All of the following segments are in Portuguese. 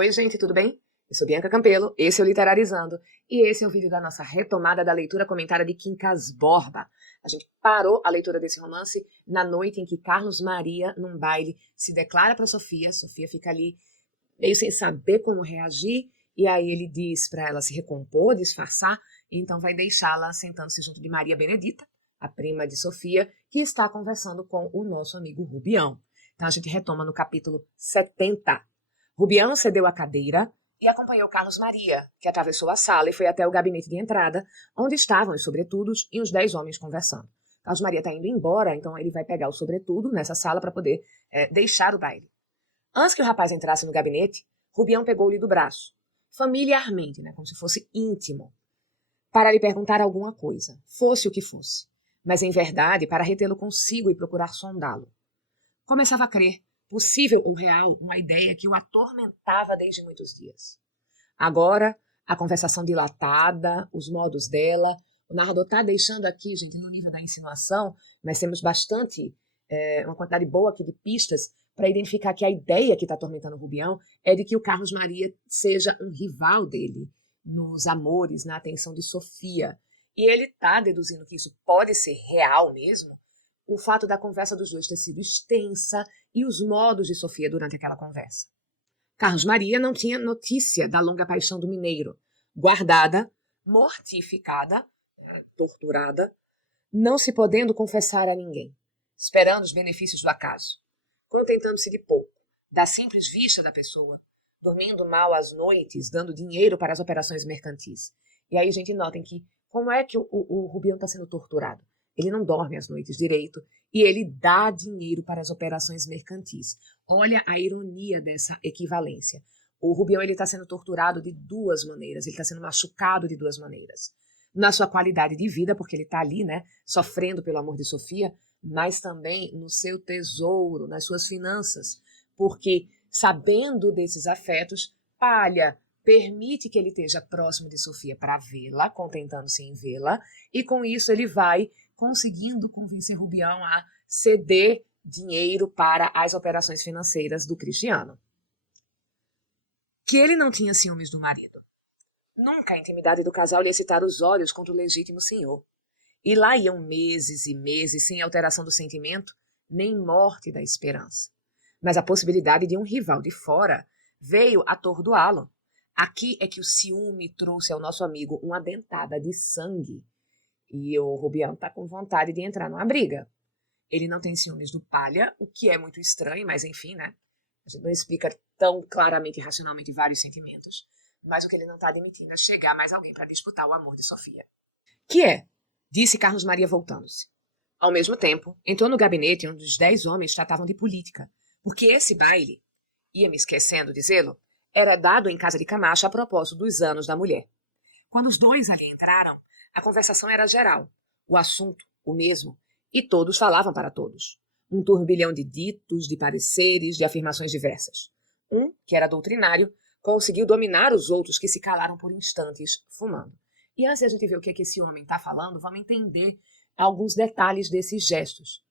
Oi, gente, tudo bem? Eu sou Bianca Campelo, esse é o Literalizando, e esse é o vídeo da nossa retomada da leitura comentada de Quincas Borba. A gente parou a leitura desse romance na noite em que Carlos Maria, num baile, se declara para Sofia. Sofia fica ali meio sem saber como reagir, e aí ele diz para ela se recompor, disfarçar, e então vai deixá-la sentando-se junto de Maria Benedita, a prima de Sofia, que está conversando com o nosso amigo Rubião. Então a gente retoma no capítulo 70. Rubião cedeu a cadeira e acompanhou Carlos Maria, que atravessou a sala e foi até o gabinete de entrada, onde estavam os sobretudos e uns 10 homens conversando. Carlos Maria está indo embora, então ele vai pegar o sobretudo nessa sala para poder deixar o baile. Antes que o rapaz entrasse no gabinete, Rubião pegou-lhe do braço, familiarmente, como se fosse íntimo, para lhe perguntar alguma coisa, fosse o que fosse, mas em verdade para retê-lo consigo e procurar sondá-lo. Começava a crer, possível ou real, uma ideia que o atormentava desde muitos dias. Agora, a conversação dilatada, os modos dela, o narrador está deixando aqui, gente, no nível da insinuação, mas temos uma quantidade boa aqui de pistas para identificar que a ideia que está atormentando o Rubião é de que o Carlos Maria seja um rival dele nos amores, na atenção de Sofia. E ele está deduzindo que isso pode ser real mesmo, o fato da conversa dos dois ter sido extensa e os modos de Sofia durante aquela conversa. Carlos Maria não tinha notícia da longa paixão do mineiro, guardada, mortificada, torturada, não se podendo confessar a ninguém, esperando os benefícios do acaso, contentando-se de pouco, da simples vista da pessoa, dormindo mal às noites, dando dinheiro para as operações mercantis. E aí, gente, notem que como é que o Rubião está sendo torturado? Ele não dorme às noites direito e ele dá dinheiro para as operações mercantis. Olha a ironia dessa equivalência. O Rubião está sendo torturado de duas maneiras, ele está sendo machucado de duas maneiras. Na sua qualidade de vida, porque ele está ali, sofrendo pelo amor de Sofia, mas também no seu tesouro, nas suas finanças, porque sabendo desses afetos, Palha permite que ele esteja próximo de Sofia para vê-la, contentando-se em vê-la, e com isso ele vai conseguindo convencer Rubião a ceder dinheiro para as operações financeiras do Cristiano. Que ele não tinha ciúmes do marido. Nunca a intimidade do casal lhe excitar os olhos contra o legítimo senhor. E lá iam meses e meses sem alteração do sentimento, nem morte da esperança. Mas a possibilidade de um rival de fora veio atordoá-lo. Aqui é que o ciúme trouxe ao nosso amigo uma dentada de sangue. E o Rubião está com vontade de entrar numa briga. Ele não tem ciúmes do Palha, o que é muito estranho, mas enfim, A gente não explica tão claramente e racionalmente vários sentimentos. Mas o que ele não está admitindo é chegar mais alguém para disputar o amor de Sofia. Que é? Disse Carlos Maria voltando-se. Ao mesmo tempo, entrou no gabinete onde os 10 homens tratavam de política, porque esse baile, ia me esquecendo de dizê-lo, era dado em casa de Camacho a propósito dos anos da mulher. Quando os dois ali entraram, a conversação era geral, o assunto o mesmo, e todos falavam para todos. Um turbilhão de ditos, de pareceres, de afirmações diversas. Um, que era doutrinário, conseguiu dominar os outros que se calaram por instantes, fumando. E antes de a gente ver o que esse homem está falando, vamos entender alguns detalhes desses gestos.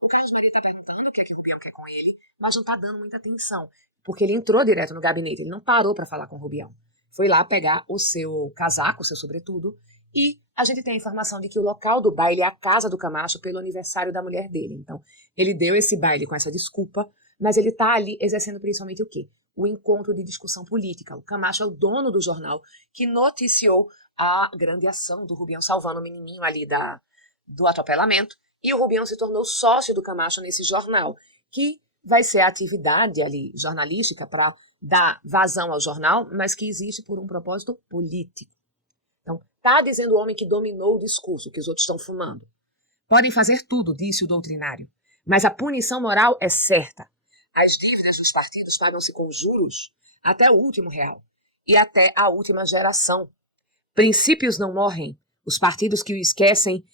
O Carlos Maria está perguntando o que é que o Rubião quer com ele, mas não está dando muita atenção, porque ele entrou direto no gabinete, ele não parou para falar com o Rubião. Foi lá pegar o seu casaco, o seu sobretudo, e a gente tem a informação de que o local do baile é a casa do Camacho pelo aniversário da mulher dele. Então, ele deu esse baile com essa desculpa, mas ele está ali exercendo principalmente o quê? O encontro de discussão política. O Camacho é o dono do jornal que noticiou a grande ação do Rubião salvando o menininho ali do atropelamento, e o Rubião se tornou sócio do Camacho nesse jornal, que vai ser a atividade ali jornalística para dar vazão ao jornal, mas que existe por um propósito político. Então, está dizendo o homem que dominou o discurso, que os outros estão fumando. Podem fazer tudo, disse o doutrinário, mas a punição moral é certa. As dívidas dos partidos pagam-se com juros até o último real e até a última geração. Princípios não morrem. Os partidos que o esquecem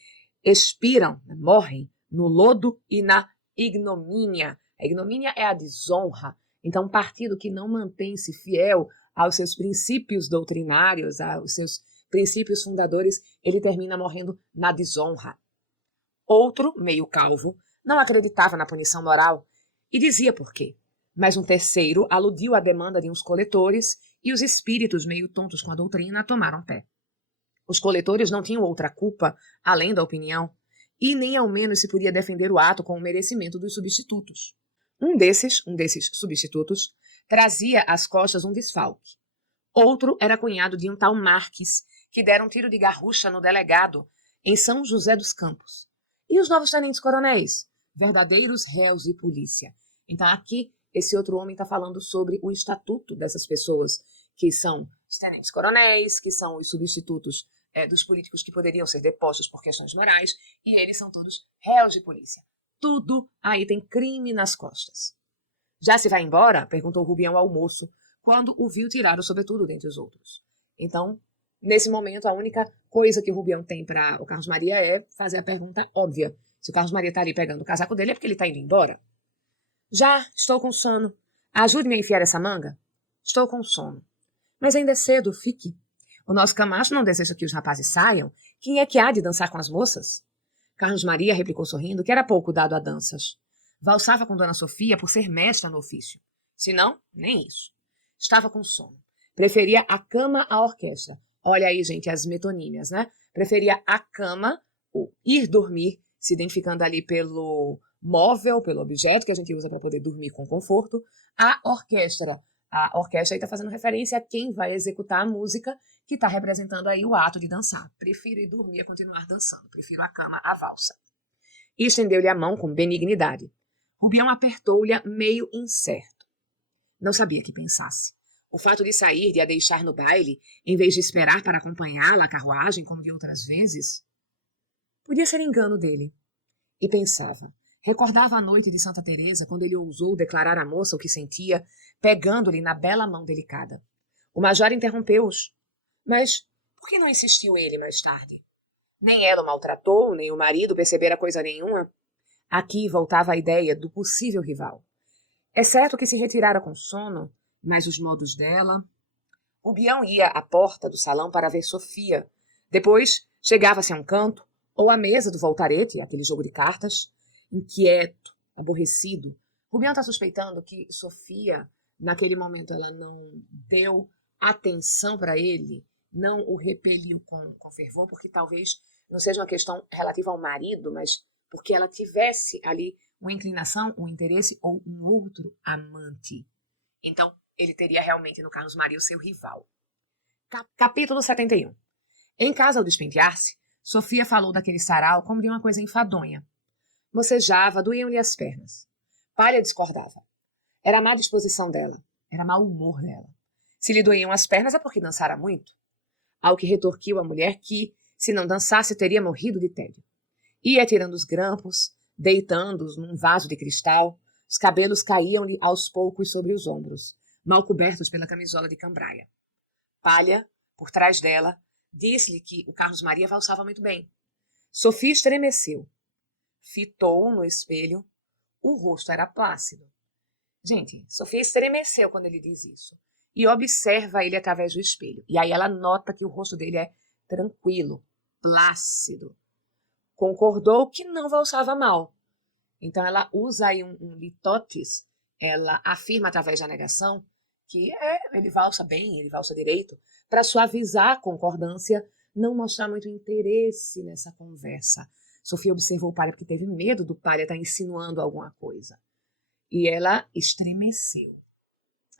expiram, morrem no lodo e na ignomínia. A ignomínia é a desonra. Então, um partido que não mantém-se fiel aos seus princípios doutrinários, aos seus princípios fundadores, ele termina morrendo na desonra. Outro, meio calvo, não acreditava na punição moral e dizia por quê. Mas um terceiro aludiu à demanda de uns coletores e os espíritos, meio tontos com a doutrina, tomaram pé. Os coletores não tinham outra culpa, além da opinião, e nem ao menos se podia defender o ato com o merecimento dos substitutos. Um desses substitutos, trazia às costas um desfalque. Outro era cunhado de um tal Marques, que dera um tiro de garrucha no delegado em São José dos Campos. E os novos tenentes-coronéis, verdadeiros réus de polícia. Então aqui, esse outro homem está falando sobre o estatuto dessas pessoas, que são os tenentes-coronéis, que são os substitutos dos políticos que poderiam ser depostos por questões morais, e eles são todos réus de polícia. Tudo aí tem crime nas costas. Já se vai embora? Perguntou Rubião ao moço, quando o viu tirar o sobretudo dentre os outros. Então, nesse momento, a única coisa que o Rubião tem para o Carlos Maria é fazer a pergunta óbvia. Se o Carlos Maria está ali pegando o casaco dele, é porque ele está indo embora. Já, estou com sono. Ajude-me a enfiar essa manga. Estou com sono. Mas ainda é cedo, fique. O nosso Camacho não deseja que os rapazes saiam. Quem é que há de dançar com as moças? Carlos Maria replicou sorrindo que era pouco dado a danças. Valsava com Dona Sofia por ser mestra no ofício. Se não, nem isso. Estava com sono. Preferia a cama à orquestra. Olha aí, gente, as metonímias, né? Preferia a cama, ou ir dormir, se identificando ali pelo móvel, pelo objeto que a gente usa para poder dormir com conforto, a orquestra. A orquestra aí está fazendo referência a quem vai executar a música que está representando aí o ato de dançar. Prefiro ir dormir a continuar dançando. Prefiro a cama à valsa. E estendeu-lhe a mão com benignidade. Rubião apertou-lhe meio incerto. Não sabia que pensasse. O fato de sair, de a deixar no baile, em vez de esperar para acompanhá-la à carruagem, como de outras vezes, podia ser engano dele. E pensava. Recordava a noite de Santa Teresa, quando ele ousou declarar à moça o que sentia, pegando-lhe na bela mão delicada. O major interrompeu-os. Mas por que não insistiu ele mais tarde? Nem ela o maltratou, nem o marido percebera coisa nenhuma. Aqui voltava a ideia do possível rival. É certo que se retirara com sono, mas os modos dela... Rubião ia à porta do salão para ver Sofia. Depois chegava-se a um canto, ou à mesa do voltarete, aquele jogo de cartas, inquieto, aborrecido. Rubião está suspeitando que Sofia, naquele momento, ela não deu atenção para ele, não o repeliu com fervor, porque talvez não seja uma questão relativa ao marido, mas porque ela tivesse ali uma inclinação, um interesse ou um outro amante. Então, ele teria realmente no Carlos Maria o seu rival. Capítulo 71. Em casa, ao despentear-se, Sofia falou daquele sarau como de uma coisa enfadonha. Bocejava, doíam-lhe as pernas. Palha discordava. Era a má disposição dela, era mau humor dela. Se lhe doíam as pernas é porque dançara muito. Ao que retorquiu a mulher que, se não dançasse, teria morrido de tédio. Ia tirando os grampos, deitando-os num vaso de cristal, os cabelos caíam-lhe aos poucos sobre os ombros, mal cobertos pela camisola de cambraia. Palha, por trás dela, disse-lhe que o Carlos Maria valsava muito bem. Sofia estremeceu. Fitou-o no espelho. O rosto era plácido. Gente, Sofia estremeceu quando ele diz isso. E observa ele através do espelho. E aí ela nota que o rosto dele é tranquilo, plácido. Concordou que não valsava mal. Então ela usa aí um litotes, ela afirma através da negação que ele valsa bem, ele valsa direito, para suavizar a concordância, não mostrar muito interesse nessa conversa. Sofia observou o Palha porque teve medo do Palha estar insinuando alguma coisa. E ela estremeceu.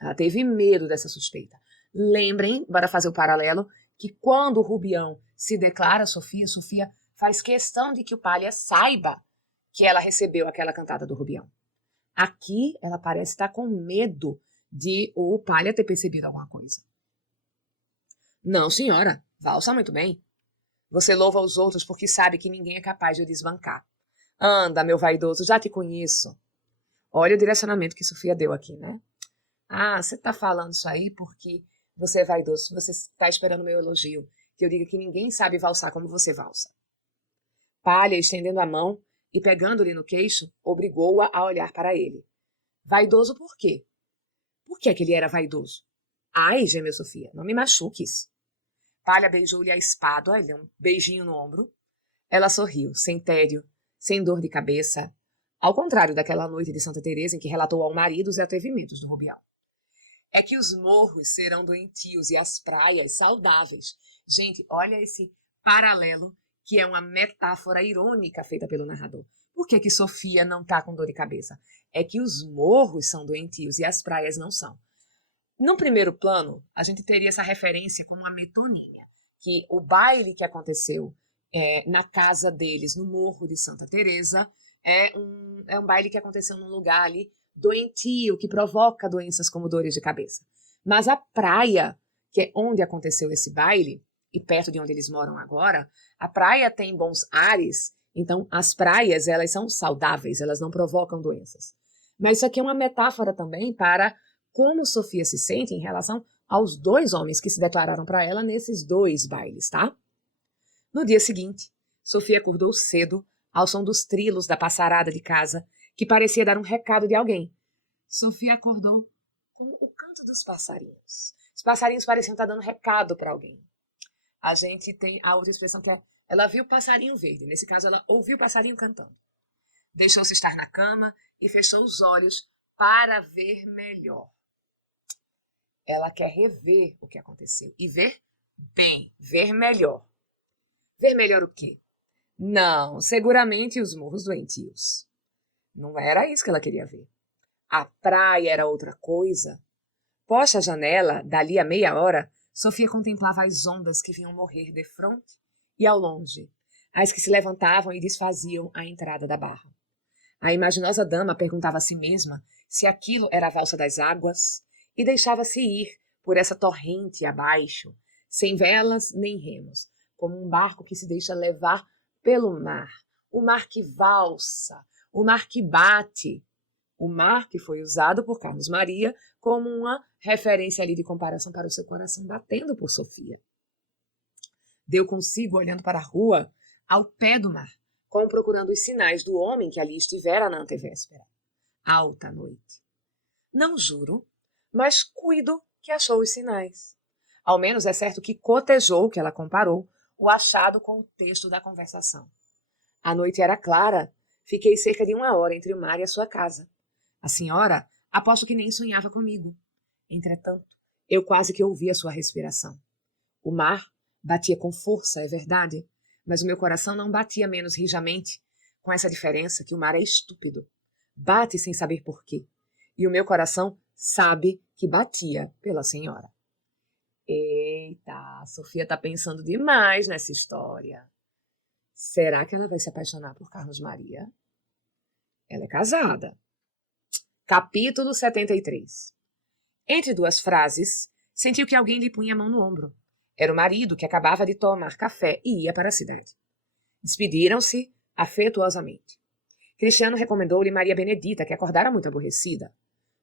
Ela teve medo dessa suspeita. Lembrem, bora fazer o paralelo, que quando o Rubião se declara a Sofia, Sofia faz questão de que o Palha saiba que ela recebeu aquela cantada do Rubião. Aqui ela parece estar com medo de o Palha ter percebido alguma coisa. Não, senhora, valsa muito bem. Você louva os outros porque sabe que ninguém é capaz de o desbancar. Anda, meu vaidoso, já te conheço. Olha o direcionamento que Sofia deu aqui, né? Ah, você está falando isso aí porque você é vaidoso, você está esperando meu elogio, que eu diga que ninguém sabe valsar como você valsa. Palha, estendendo a mão e pegando-lhe no queixo, obrigou-a a olhar para ele. Vaidoso por quê? Por que é que ele era vaidoso? Ai, gemeu Sofia, não me machuques. Palha beijou-lhe a espádua, ele deu um beijinho no ombro. Ela sorriu, sem tédio, sem dor de cabeça. ao contrário daquela noite de Santa Teresa em que relatou ao marido os atrevimentos do Rubião. É que os morros serão doentios e as praias saudáveis. Gente, olha esse paralelo, que é uma metáfora irônica feita pelo narrador. Por que Sofia não está com dor de cabeça? É que os morros são doentios e as praias não são. No primeiro plano, a gente teria essa referência como uma metonímia, que o baile que aconteceu na casa deles, no Morro de Santa Teresa, é um baile que aconteceu num lugar ali doentio, que provoca doenças como dores de cabeça. Mas a praia, que é onde aconteceu esse baile, e perto de onde eles moram agora, a praia tem bons ares, então as praias, elas são saudáveis, elas não provocam doenças. Mas isso aqui é uma metáfora também para como Sofia se sente em relação aos dois homens que se declararam para ela nesses dois bailes, tá? No dia seguinte, Sofia acordou cedo, ao som dos trilos da passarada de casa, que parecia dar um recado de alguém. Sofia acordou com o canto dos passarinhos. Os passarinhos pareciam estar dando recado para alguém. A gente tem a outra expressão que é ela viu o passarinho verde. Nesse caso, ela ouviu o passarinho cantando. Deixou-se estar na cama e fechou os olhos para ver melhor. Ela quer rever o que aconteceu e ver bem, ver melhor. Ver melhor o quê? Não, seguramente os morros doentios. Não era isso que ela queria ver. A praia era outra coisa. Posta a janela, dali a meia hora, Sofia contemplava as ondas que vinham morrer de frente e ao longe, as que se levantavam e desfaziam a entrada da barra. A imaginosa dama perguntava a si mesma se aquilo era a valsa das águas e deixava-se ir por essa torrente abaixo, sem velas nem remos, como um barco que se deixa levar pelo mar, o mar que valsa, o mar que bate, o mar que foi usado por Carlos Maria como uma referência ali de comparação para o seu coração batendo por Sofia. Deu consigo olhando para a rua, ao pé do mar, como procurando os sinais do homem que ali estivera na antevéspera. Alta noite. Não juro, mas cuido que achou os sinais. Ao menos é certo que cotejou, que ela comparou, o achado com o texto da conversação. A noite era clara. Fiquei cerca de 1 hora entre o mar e a sua casa. A senhora, aposto que nem sonhava comigo. Entretanto, eu quase que ouvi a sua respiração. O mar batia com força, é verdade, mas o meu coração não batia menos rijamente, com essa diferença que o mar é estúpido. Bate sem saber por quê. E o meu coração sabe que batia pela senhora. Eita, a Sofia tá pensando demais nessa história. Será que ela vai se apaixonar por Carlos Maria? Ela é casada. Capítulo 73. Entre duas frases, sentiu que alguém lhe punha a mão no ombro. Era o marido que acabava de tomar café e ia para a cidade. Despediram-se afetuosamente. Cristiano recomendou-lhe Maria Benedita, que acordara muito aborrecida.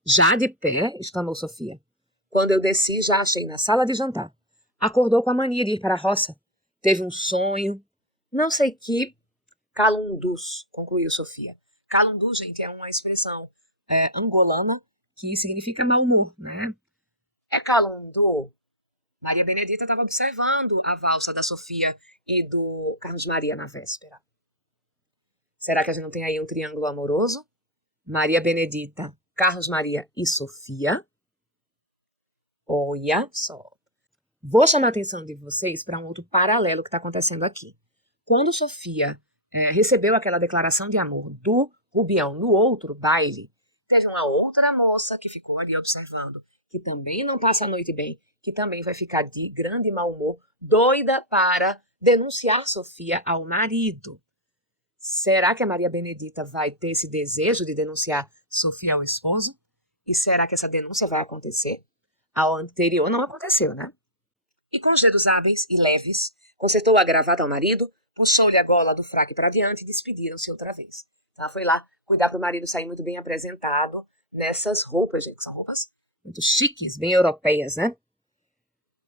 Já de pé, exclamou Sofia. Quando eu desci, já achei na sala de jantar. Acordou com a mania de ir para a roça. Teve um sonho. Não sei que. Calundus, concluiu Sofia. Calundus, gente, é uma expressão angolana que significa mau humor, né? É calundu. Maria Benedita estava observando a valsa da Sofia e do Carlos Maria na véspera. Será que a gente não tem aí um triângulo amoroso? Maria Benedita, Carlos Maria e Sofia? Olha só. Vou chamar a atenção de vocês para um outro paralelo que está acontecendo aqui. Quando Sofia recebeu aquela declaração de amor do Rubião no outro baile, teve uma outra moça que ficou ali observando, que também não passa a noite bem, que também vai ficar de grande mau humor, doida para denunciar Sofia ao marido. Será que a Maria Benedita vai ter esse desejo de denunciar Sofia ao esposo? E será que essa denúncia vai acontecer? A anterior não aconteceu, né? E com os dedos hábeis e leves, consertou a gravata ao marido, puxou-lhe a gola do fraque para diante e despediram-se outra vez. Ela foi lá cuidar para o marido sair muito bem apresentado nessas roupas, gente, que são roupas muito chiques, bem europeias, né?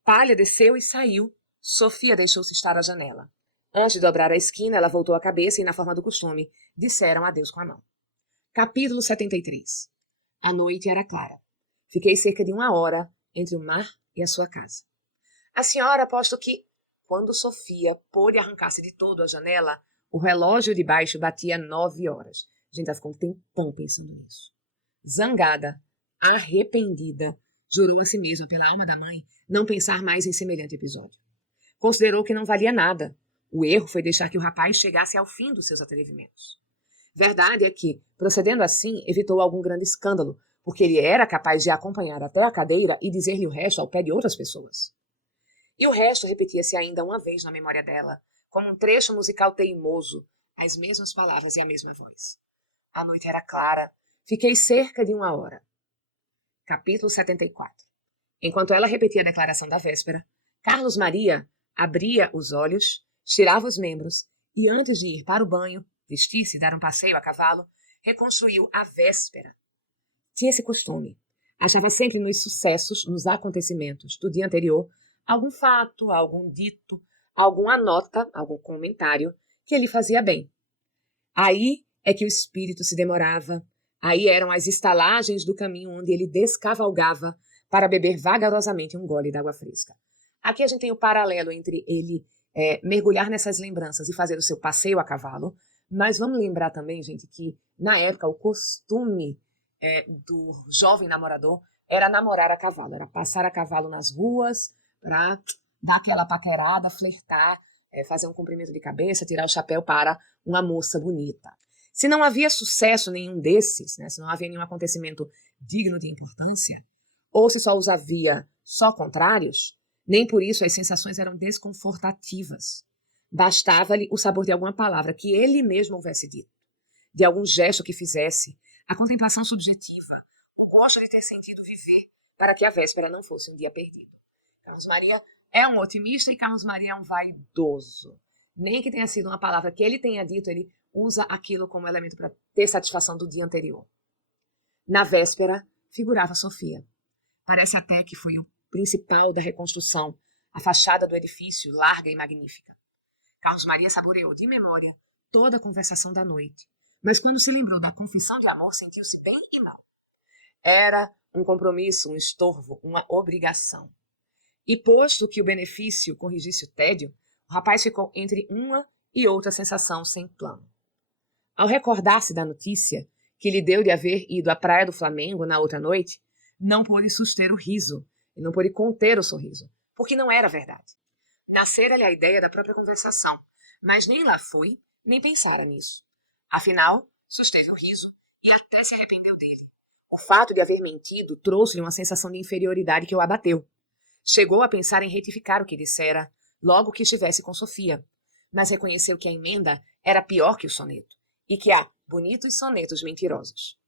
Palha desceu e saiu. Sofia deixou-se estar à janela. Antes de dobrar a esquina, ela voltou a cabeça e, na forma do costume, disseram adeus com a mão. Capítulo 73. A noite era clara. Fiquei cerca de 1 hora entre o mar e a sua casa. A senhora, aposto que, quando Sofia pôde arrancar-se de todo a janela, o relógio de baixo batia 9 horas. Gente, ela ficou um tempão pensando nisso. Zangada, arrependida, jurou a si mesma, pela alma da mãe, não pensar mais em semelhante episódio. Considerou que não valia nada. O erro foi deixar que o rapaz chegasse ao fim dos seus atrevimentos. Verdade é que, procedendo assim, evitou algum grande escândalo, porque ele era capaz de acompanhar até a cadeira e dizer-lhe o resto ao pé de outras pessoas. E o resto repetia-se ainda uma vez na memória dela, como um trecho musical teimoso, as mesmas palavras e a mesma voz. A noite era clara. Fiquei cerca de 1 hora. Capítulo 74. Enquanto ela repetia a declaração da véspera, Carlos Maria abria os olhos, estirava os membros e, antes de ir para o banho, vestir-se e dar um passeio a cavalo, reconstruiu a véspera. Tinha esse costume. Achava sempre nos sucessos, nos acontecimentos do dia anterior, algum fato, algum dito, alguma nota, algum comentário que lhe fazia bem. Aí é que o espírito se demorava, aí eram as estalagens do caminho onde ele descavalgava para beber vagarosamente um gole d'água fresca. Aqui a gente tem o paralelo entre ele mergulhar nessas lembranças e fazer o seu passeio a cavalo, mas vamos lembrar também, gente, que na época o costume do jovem namorador era namorar a cavalo, era passar a cavalo nas ruas para dar aquela paquerada, flertar, fazer um comprimento de cabeça, tirar o chapéu para uma moça bonita. Se não havia sucesso nenhum desses, né, se não havia nenhum acontecimento digno de importância, ou se só os havia só contrários, nem por isso as sensações eram desconfortativas. Bastava-lhe o sabor de alguma palavra que ele mesmo houvesse dito, de algum gesto que fizesse, a contemplação subjetiva, o gosto de ter sentido viver, para que a véspera não fosse um dia perdido. Carlos Maria é um otimista e Carlos Maria é um vaidoso. Nem que tenha sido uma palavra que ele tenha dito, ele usa aquilo como elemento para ter satisfação do dia anterior. Na véspera, figurava Sofia. Parece até que foi o principal da reconstrução, a fachada do edifício, larga e magnífica. Carlos Maria saboreou de memória toda a conversação da noite, mas quando se lembrou da confissão de amor, sentiu-se bem e mal. Era um compromisso, um estorvo, uma obrigação. E posto que o benefício corrigisse o tédio, o rapaz ficou entre uma e outra sensação sem plano. Ao recordar-se da notícia que lhe deu de haver ido à praia do Flamengo na outra noite, não pôde suster o riso e não pôde conter o sorriso, porque não era verdade. Nascera-lhe a ideia da própria conversação, mas nem lá foi, nem pensara nisso. Afinal, susteve o riso e até se arrependeu dele. O fato de haver mentido trouxe-lhe uma sensação de inferioridade que o abateu. Chegou a pensar em retificar o que dissera, logo que estivesse com Sofia, mas reconheceu que a emenda era pior que o soneto, e que há bonitos sonetos mentirosos.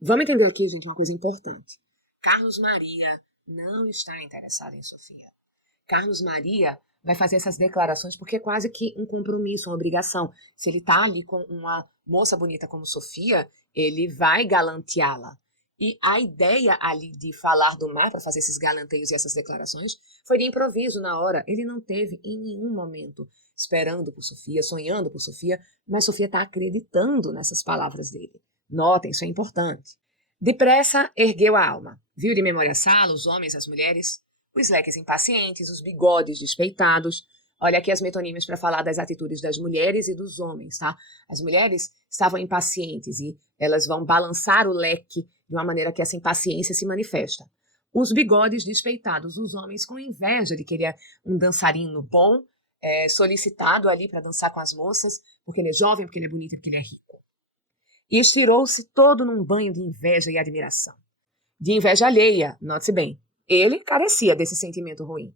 Vamos entender aqui, gente, uma coisa importante. Carlos Maria não está interessado em Sofia. Carlos Maria vai fazer essas declarações porque é quase que um compromisso, uma obrigação. Se ele está ali com uma moça bonita como Sofia, ele vai galanteá-la. E a ideia ali de falar do mar para fazer esses galanteios e essas declarações foi de improviso na hora. Ele não teve em nenhum momento esperando por Sofia, sonhando por Sofia, mas Sofia está acreditando nessas palavras dele. Notem, isso é importante. Depressa ergueu a alma. Viu de memória a sala, os homens, as mulheres, os leques impacientes, os bigodes despeitados. Olha aqui as metonímias para falar das atitudes das mulheres e dos homens, tá? As mulheres estavam impacientes e elas vão balançar o leque de uma maneira que essa impaciência se manifesta. Os bigodes despeitados, os homens com inveja de que ele é um dançarino bom, solicitado ali para dançar com as moças, porque ele é jovem, porque ele é bonito, porque ele é rico. E estirou-se todo num banho de inveja e admiração. De inveja alheia, note-se bem. Ele carecia desse sentimento ruim.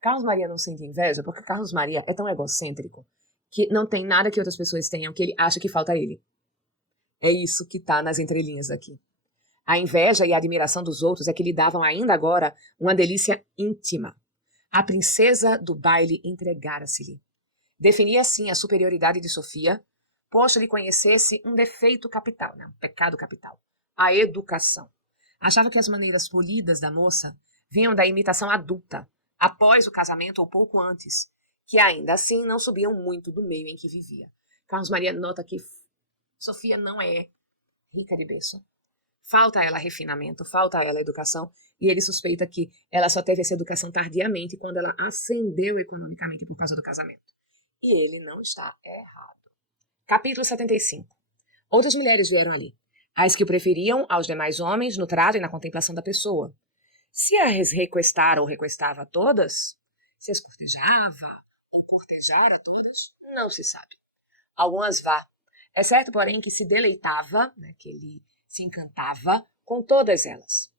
Carlos Maria não sente inveja porque Carlos Maria é tão egocêntrico que não tem nada que outras pessoas tenham que ele acha que falta a ele. É isso que está nas entrelinhas aqui. A inveja e a admiração dos outros é que lhe davam ainda agora uma delícia íntima. A princesa do baile entregara-se-lhe. Definia assim a superioridade de Sofia, posto lhe conhecesse um defeito capital, um pecado capital, a educação. Achava que as maneiras polidas da moça vinham da imitação adulta, após o casamento ou pouco antes, que ainda assim não subiam muito do meio em que vivia. Carlos Maria nota que Sofia não é rica de berço. Falta a ela refinamento, falta a ela educação, e ele suspeita que ela só teve essa educação tardiamente quando ela ascendeu economicamente por causa do casamento. E ele não está errado. Capítulo 75. Outras mulheres vieram ali, as que o preferiam aos demais homens no trato e na contemplação da pessoa. Se as requestara ou requestava todas, se as cortejava ou cortejara todas, não se sabe. Algumas vá. É certo, porém, que se deleitava, né, que ele se encantava com todas elas.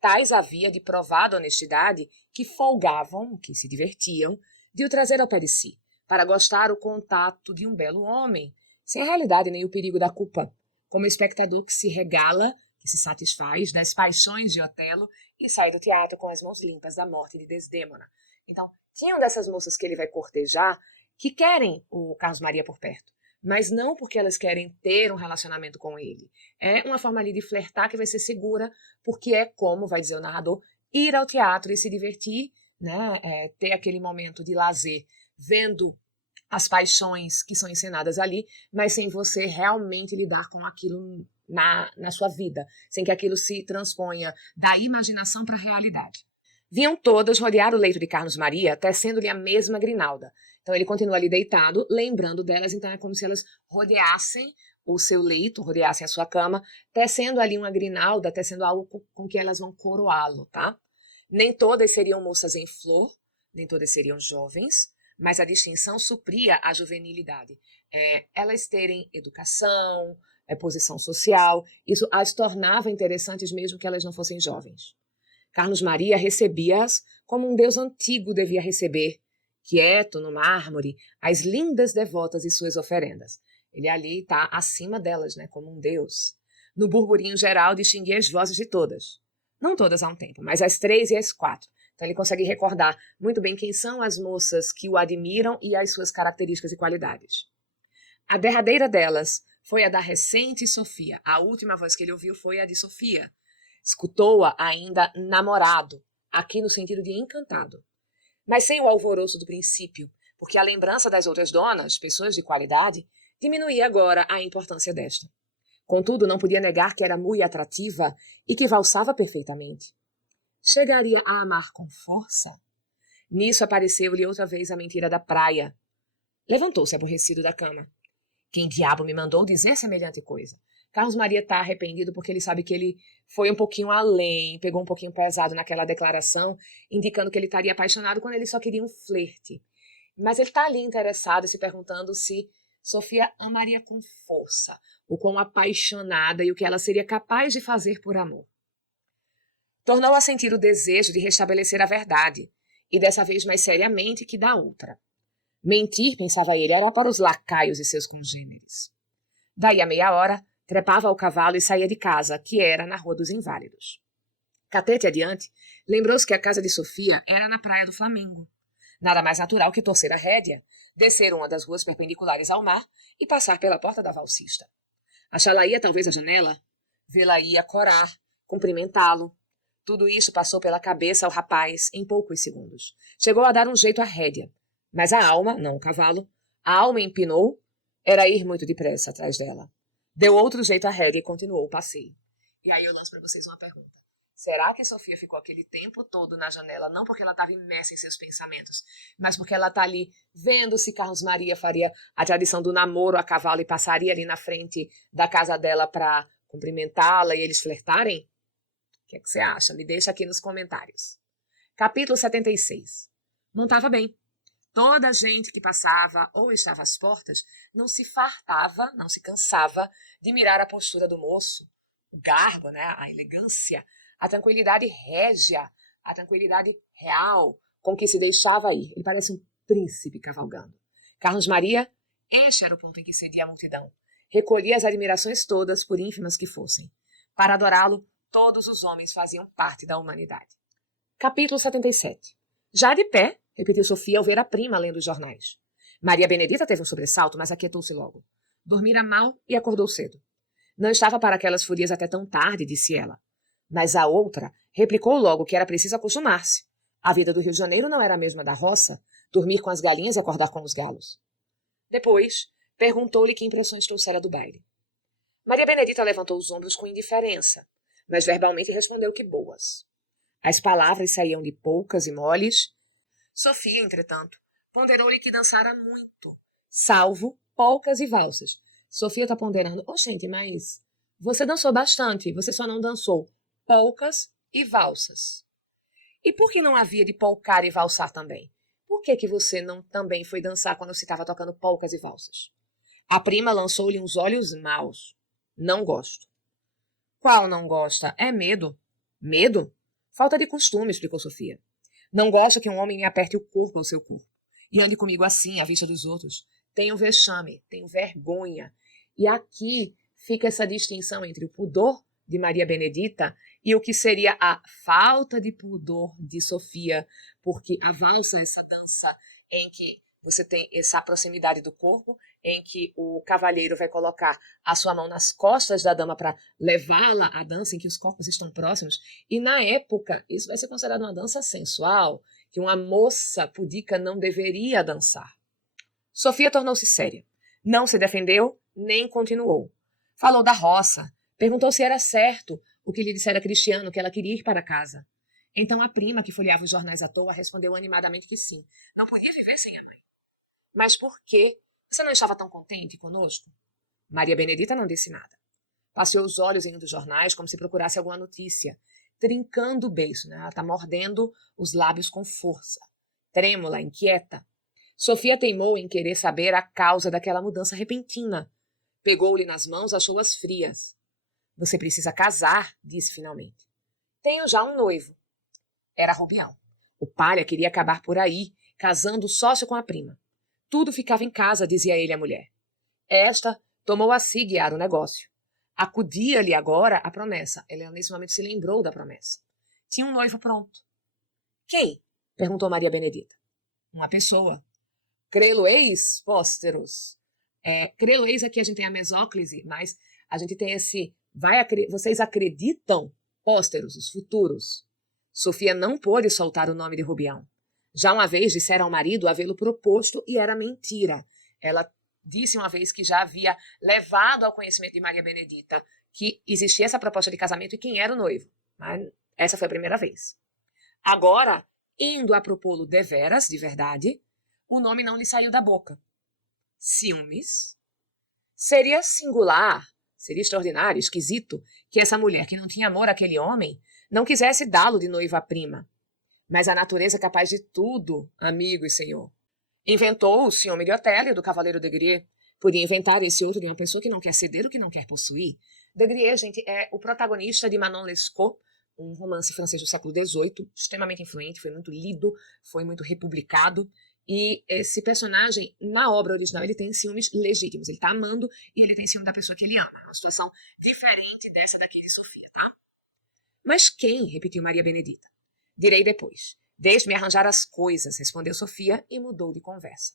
Tais havia de provada honestidade que folgavam, que se divertiam, de o trazer ao pé de si, para gostar o contato de um belo homem, sem a realidade nem o perigo da culpa, como espectador que se regala, que se satisfaz das paixões de Otelo e sai do teatro com as mãos limpas da morte de Desdêmona. Então, tinham dessas moças que ele vai cortejar que querem o Carlos Maria por perto, mas não porque elas querem ter um relacionamento com ele. É uma forma ali de flertar que vai ser segura, porque é como, vai dizer o narrador, ir ao teatro e se divertir, né? Ter aquele momento de lazer, vendo as paixões que são encenadas ali, mas sem você realmente lidar com aquilo na sua vida, sem que aquilo se transponha da imaginação para a realidade. Vinham todas rodear o leito de Carlos Maria, tecendo-lhe a mesma grinalda. Então ele continua ali deitado, lembrando delas, então é como se elas rodeassem o seu leito, rodeassem a sua cama, tecendo ali uma grinalda, tecendo algo com que elas vão coroá-lo, tá? Nem todas seriam moças em flor, nem todas seriam jovens, mas a distinção supria a juvenilidade. Elas terem educação, posição social, isso as tornava interessantes mesmo que elas não fossem jovens. Carlos Maria recebia-as como um deus antigo devia receber, quieto no mármore, as lindas devotas e suas oferendas. Ele ali está acima delas, né, como um deus. No burburinho geral, distinguia as vozes de todas. Não todas a um tempo, mas as 3 e as 4. Então ele consegue recordar muito bem quem são as moças que o admiram e as suas características e qualidades. A derradeira delas foi a da recente Sofia. A última voz que ele ouviu foi a de Sofia. Escutou-a ainda namorado, aqui no sentido de encantado. Mas sem o alvoroço do princípio, porque a lembrança das outras donas, pessoas de qualidade, diminuía agora a importância desta. Contudo, não podia negar que era muito atrativa e que valsava perfeitamente. Chegaria a amar com força? Nisso apareceu-lhe outra vez a mentira da praia. Levantou-se aborrecido da cama. Quem diabo me mandou dizer semelhante coisa? Carlos Maria está arrependido porque ele sabe que ele foi um pouquinho além, pegou um pouquinho pesado naquela declaração, indicando que ele estaria apaixonado quando ele só queria um flerte. Mas ele está ali interessado e se perguntando se Sofia amaria com força, o quão apaixonada e o que ela seria capaz de fazer por amor. Tornou a sentir o desejo de restabelecer a verdade, e dessa vez mais seriamente que da outra. Mentir, pensava ele, era para os lacaios e seus congêneres. Daí a meia hora, trepava ao cavalo e saía de casa, que era na Rua dos Inválidos. Catete adiante, lembrou-se que a casa de Sofia era na Praia do Flamengo. Nada mais natural que torcer a rédea, descer uma das ruas perpendiculares ao mar e passar pela porta da valsista. Achá-la-ia talvez à janela, vê-la-ia corar, cumprimentá-lo. Tudo isso passou pela cabeça ao rapaz em poucos segundos. Chegou a dar um jeito à rédea, mas a alma, não o cavalo, a alma empinou, era ir muito depressa atrás dela. Deu outro jeito à rédea e continuou o passeio. E aí eu lanço para vocês uma pergunta. Será que Sofia ficou aquele tempo todo na janela, não porque ela estava imersa em seus pensamentos, mas porque ela está ali vendo se Carlos Maria faria a tradição do namoro a cavalo e passaria ali na frente da casa dela para cumprimentá-la e eles flertarem? O que é que você acha? Me deixa aqui nos comentários. Capítulo 76. Não estava bem. Toda a gente que passava ou estava às portas não se fartava, não se cansava de mirar a postura do moço, o garbo, né, a elegância, a tranquilidade régia, a tranquilidade real com que se deixava ir. Ele parece um príncipe cavalgando. Carlos Maria, este era o ponto em que cedia a multidão. Recolhia as admirações todas, por ínfimas que fossem. Para adorá-lo, todos os homens faziam parte da humanidade. Capítulo 77. Já de pé, repetiu Sofia ao ver a prima lendo os jornais. Maria Benedita teve um sobressalto, mas aquietou-se logo. Dormira mal e acordou cedo. Não estava para aquelas furias até tão tarde, disse ela. Mas a outra replicou logo que era preciso acostumar-se. A vida do Rio de Janeiro não era a mesma da roça, dormir com as galinhas e acordar com os galos. Depois, perguntou-lhe que impressões trouxera do baile. Maria Benedita levantou os ombros com indiferença, mas verbalmente respondeu que boas. As palavras saíam-lhe poucas e moles. Sofia, entretanto, ponderou-lhe que dançara muito, salvo polcas e valsas, Sofia tá ponderando. Gente, mas você dançou bastante, você só não dançou polcas e valsas. E por que não havia de polcar e valsar também? Por que você não também foi dançar quando você estava tocando polcas e valsas? A prima lançou-lhe uns olhos maus. Não gosto. Qual não gosta? É medo. Medo? Falta de costume, explicou Sofia. Não gosto que um homem me aperte o corpo ao seu corpo e ande comigo assim, à vista dos outros. Tenho vexame, tenho vergonha. E aqui fica essa distinção entre o pudor de Maria Benedita e o que seria a falta de pudor de Sofia, porque a valsa é essa dança em que você tem essa proximidade do corpo, em que o cavalheiro vai colocar a sua mão nas costas da dama para levá-la à dança, em que os corpos estão próximos. E na época, isso vai ser considerado uma dança sensual, que uma moça pudica não deveria dançar. Sofia tornou-se séria. Não se defendeu, nem continuou. Falou da roça. Perguntou se era certo o que lhe dissera Cristiano, que ela queria ir para casa. Então a prima, que folheava os jornais à toa, respondeu animadamente que sim. Não podia viver sem a mãe. Mas por quê? Você não estava tão contente conosco? Maria Benedita não disse nada. Passeou os olhos em um dos jornais como se procurasse alguma notícia, trincando o beiço, né? Ela está mordendo os lábios com força, trêmula, inquieta. Sofia teimou em querer saber a causa daquela mudança repentina. Pegou-lhe nas mãos, achou-as frias. Você precisa casar, disse finalmente. Tenho já um noivo. Era Rubião. O palha queria acabar por aí, casando o sócio com a prima. Tudo ficava em casa, dizia ele à mulher. Esta tomou a si guiar o negócio. Acudia-lhe agora a promessa. Ela nesse momento se lembrou da promessa. Tinha um noivo pronto. Quem? Perguntou Maria Benedita. Uma pessoa. Crê-lo-eis, pósteros. Crê-lo-eis aqui a gente tem a mesóclise, mas a gente tem esse... Vocês acreditam, pósteros, os futuros? Sofia não pôde soltar o nome de Rubião. Já uma vez dissera ao marido havê-lo proposto e era mentira. Ela disse uma vez que já havia levado ao conhecimento de Maria Benedita que existia essa proposta de casamento e quem era o noivo. Mas essa foi a primeira vez. Agora, indo a propô-lo deveras, de verdade, o nome não lhe saiu da boca. Ciúmes? Seria singular, seria extraordinário, esquisito, que essa mulher que não tinha amor àquele homem não quisesse dá-lo de noiva à prima. Mas a natureza é capaz de tudo, amigo e senhor. Inventou o ciúme de Otélio, do Cavaleiro de Grier. Podia inventar esse outro de uma pessoa que não quer ceder o que não quer possuir. De Grier, gente, é o protagonista de Manon Lescaut, um romance francês do século XVIII, extremamente influente, foi muito lido, foi muito republicado. E esse personagem, na obra original, ele tem ciúmes legítimos. Ele tá amando e ele tem ciúme da pessoa que ele ama. Uma situação diferente dessa daqui de Sofia, tá? Mas quem? Repetiu Maria Benedita. Direi depois. Deixe-me arranjar as coisas, respondeu Sofia e mudou de conversa.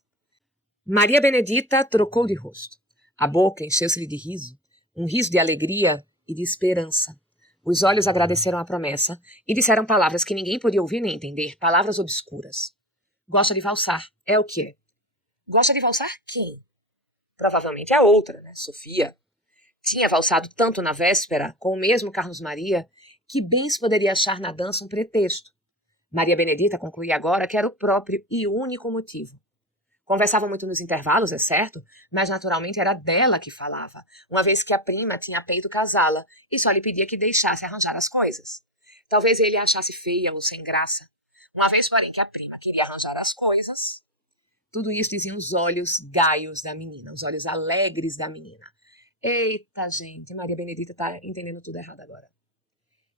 Maria Benedita trocou de rosto. A boca encheu-se-lhe de riso, um riso de alegria e de esperança. Os olhos agradeceram a promessa e disseram palavras que ninguém podia ouvir nem entender, palavras obscuras. Gosta de valsar. É o quê? Gosta de valsar quem? Provavelmente a outra, né? Sofia. Tinha valsado tanto na véspera com o mesmo Carlos Maria que bem se poderia achar na dança um pretexto. Maria Benedita concluía agora que era o próprio e único motivo. Conversavam muito nos intervalos, é certo, mas naturalmente era dela que falava, uma vez que a prima tinha peito casá-la e só lhe pedia que deixasse arranjar as coisas. Talvez ele a achasse feia ou sem graça. Uma vez, porém, que a prima queria arranjar as coisas... Tudo isso diziam os olhos gaios da menina, os olhos alegres da menina. Eita, gente, Maria Benedita está entendendo tudo errado agora.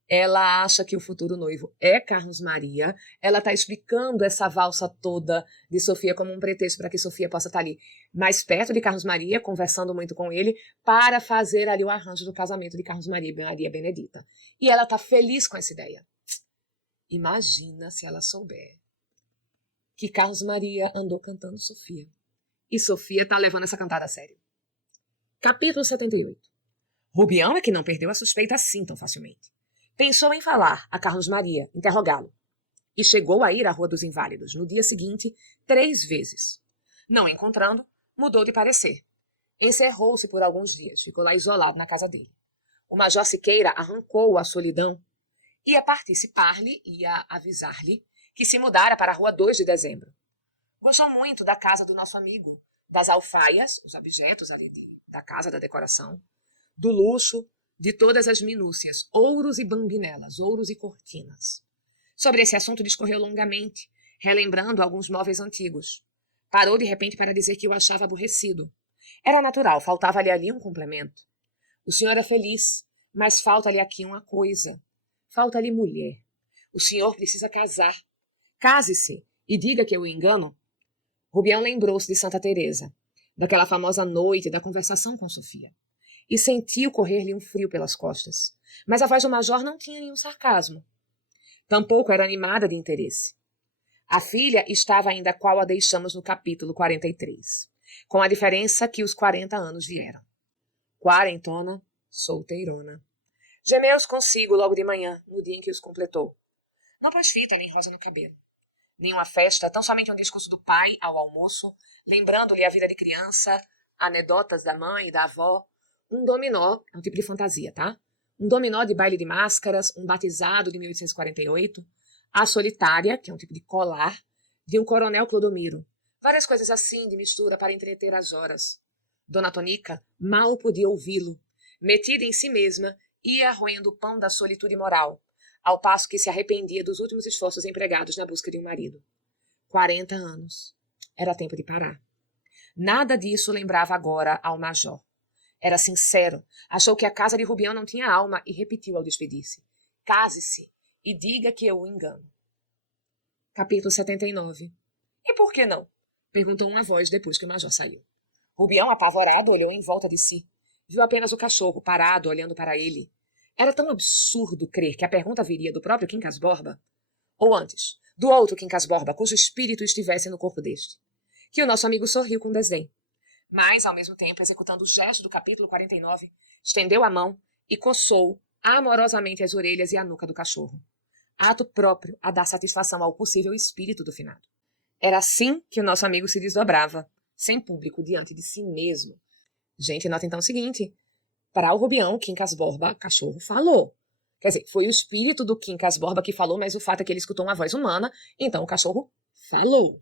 Ela acha que o futuro noivo é Carlos Maria. Ela está explicando essa valsa toda de Sofia como um pretexto para que Sofia possa estar ali mais perto de Carlos Maria, conversando muito com ele, para fazer ali o arranjo do casamento de Carlos Maria e Maria Benedita. E ela está feliz com essa ideia. Imagina se ela souber que Carlos Maria andou cantando Sofia. E Sofia está levando essa cantada a sério. Capítulo 78. Rubião é que não perdeu a suspeita assim tão facilmente. Pensou em falar a Carlos Maria, interrogá-lo. E chegou a ir à Rua dos Inválidos, no dia seguinte, 3 vezes. Não encontrando, mudou de parecer. Encerrou-se por alguns dias, ficou lá isolado na casa dele. O Major Siqueira arrancou-o à solidão. Ia participar-lhe, ia avisar-lhe que se mudara para a Rua 2 de Dezembro. Gostou muito da casa do nosso amigo. das alfaias, os objetos ali da casa, da decoração, do luxo, de todas as minúcias, ouros e bambinelas, ouros e cortinas. Sobre esse assunto discorreu longamente, relembrando alguns móveis antigos. Parou de repente para dizer que o achava aborrecido. Era natural, faltava-lhe ali um complemento. O senhor é feliz, mas falta-lhe aqui uma coisa. Falta-lhe mulher. O senhor precisa casar. Case-se e diga que eu o engano. Rubião lembrou-se de Santa Teresa, daquela famosa noite da conversação com Sofia, e sentiu correr-lhe um frio pelas costas. Mas a voz do major não tinha nenhum sarcasmo. Tampouco era animada de interesse. A filha estava ainda qual a deixamos no capítulo 43, com a diferença que os 40 anos vieram. Quarentona, solteirona. Gemeu-os consigo logo de manhã, no dia em que os completou. Não pôs fita nem rosa no cabelo. Nenhuma festa, tão somente um discurso do pai ao almoço, lembrando-lhe a vida de criança, anedotas da mãe e da avó, um dominó, é um tipo de fantasia, tá? Um dominó de baile de máscaras, um batizado de 1848, a solitária, que é um tipo de colar, de um coronel Clodomiro. Várias coisas assim de mistura para entreter as horas. Dona Tonica mal podia ouvi-lo. Metida em si mesma, ia roendo o pão da solitude moral, ao passo que se arrependia dos últimos esforços empregados na busca de um marido. 40 anos. Era tempo de parar. Nada disso lembrava agora ao major. Era sincero, achou que a casa de Rubião não tinha alma e repetiu ao despedir-se. Case-se e diga que eu o engano. Capítulo 79. E por que não? Perguntou uma voz depois que o major saiu. Rubião, apavorado, olhou em volta de si. Viu apenas o cachorro parado, olhando para ele. Era tão absurdo crer que a pergunta viria do próprio Quincas Borba, ou antes, do outro Quincas Borba, cujo espírito estivesse no corpo deste, que o nosso amigo sorriu com desdém. Mas, ao mesmo tempo, executando o gesto do capítulo 49, estendeu a mão e coçou amorosamente as orelhas e a nuca do cachorro. Ato próprio a dar satisfação ao possível espírito do finado. Era assim que o nosso amigo se desdobrava, sem público, diante de si mesmo. Gente, nota então o seguinte. Para o Rubião, Quincas Borba, cachorro, falou. Quer dizer, foi o espírito do Quincas Borba que falou, mas o fato é que ele escutou uma voz humana, então o cachorro falou.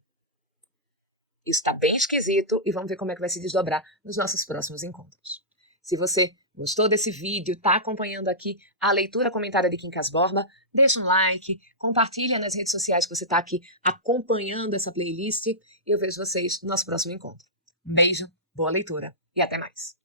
Isso está bem esquisito e vamos ver como é que vai se desdobrar nos nossos próximos encontros. Se você gostou desse vídeo, está acompanhando aqui a leitura comentada de Quincas Borba, deixa um like, compartilha nas redes sociais que você está aqui acompanhando essa playlist e eu vejo vocês no nosso próximo encontro. Um beijo, boa leitura e até mais.